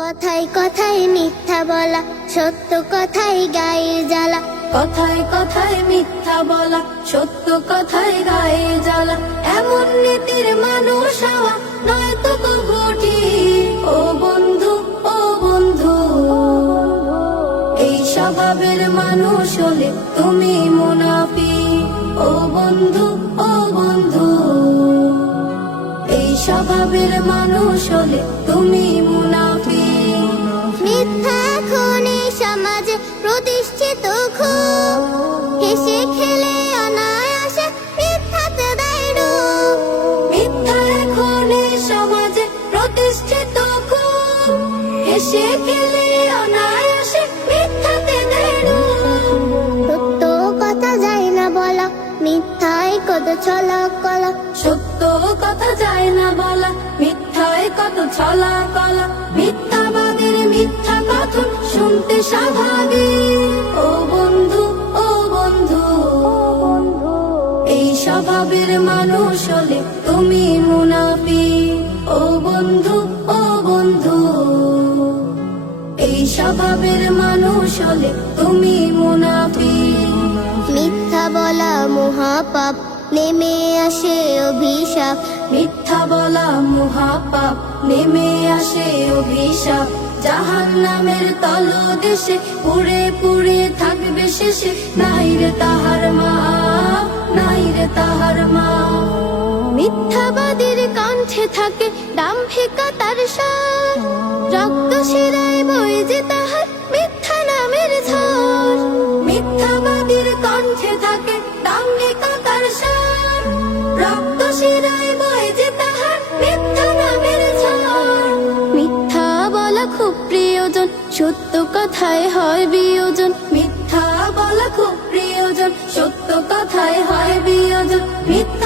কথায় কথায় মিথ্যা বলা, সত্য কথায় গায়ে জ্বালা। কথায় কথায় মিথ্যা বলা, সত্য কথায় গায়ে জ্বালা। এমন নীতির মানুষ হওয়া নয় তো কবু ও বন্ধু ও বন্ধু, এই স্বভাবের মানুষ হলে তুমি মুনাফি ও বন্ধু ও বন্ধু, এই স্বভাবের মানুষ হলে তুমি মুনাফি খেলে অনায়াসে মিথ্যাতে দেয় রূপ। মিথ্যা এখন সমাজে প্রতিষ্ঠিত খুব হেসে খেলে অনায়াসে মিথ্যাতে দেয় রূপ। সত্য কথা যায় না বলা মিথ্যায় কত ছলক কলা সত্য কথা যায় না বলা মিথ্যায় কত ছলা কলা মিথ্যাবাদের মিথ্যা কথন শুনতে স্বাভাবিক স্বভাবের মানুষ হলে তুমি মুনাফি। ও বন্ধু ও বন্ধু এই স্বভাবের মানুষ হলে তুমি মুনাফি। মিথ্যা বলা মহাপাপ নেমে আসে অভিশাপ। মিথ্যা বলা মহাপাপ নেমে আসে অভিশাপ। জাহান নামের তলদেশে পুড়ে পুড়ে থাকবে শেষে নাই রে তাহার মা মিথ্যাবাদীর কণ্ঠে থাকে দাম্ভিকতার সার। রক্ত শিরায় বই যে তাহার মিথ্যা নামের মিথ্যাবাদীর কণ্ঠে থাকে দাম্ভিকতার সার। রক্ত শিরায় বয় যে তাহার মিথ্যা নামের মিথ্যা বলা খুব প্রিয়জন, সত্য কথায় হয় বিয়োজন। মিথ্যা বলা খুব প্রিয়জন, সত্য কথায় হয় বিয়োজন। মিথ্যাবাদী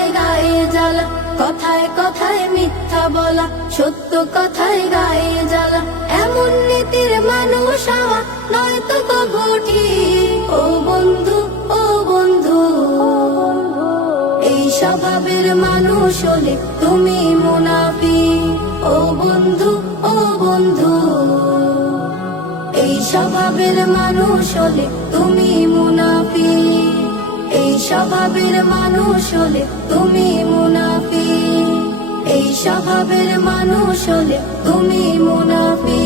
জ্বালা কথায় কথায় মিথ্যা বলা, সত্য কথায় গায়ে জ্বালা। এমন নীতির মানুষ হওয়া নয় তো কবু ও বন্ধু ও বন্ধু, এই স্বভাবের মানুষ হলে তুমি মুনাফি ও বন্ধু ও বন্ধু, এই স্বভাবের মানুষ হলে তুমি মুনাফি স্বভাবের মানুষ হলে তুমি মুনাফি এই স্বভাবের মানুষ হলে তুমি মুনাফি